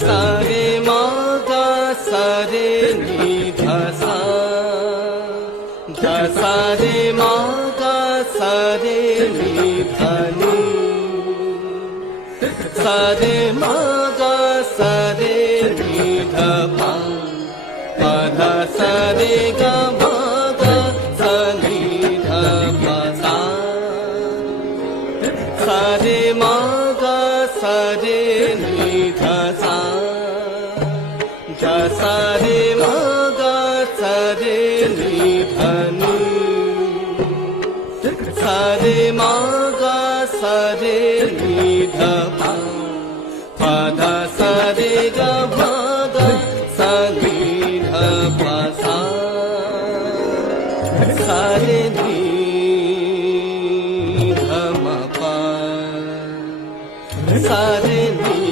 सा रे मा गा सा रे नि धा सा रे मा गा सा रे नि धा नि सा रे मा गा सा रे नि धा पा पा धा सा रे गा मा गा सा नि धा पा सा रे मा गा सा रे नि धा सा रे मा गा सा रे नि धा नि सा रे मा गा सा रे नि धा पा पा धा सा रे गा मा गा सा नि धा पा सा रे नि धा मा पा सा रे नि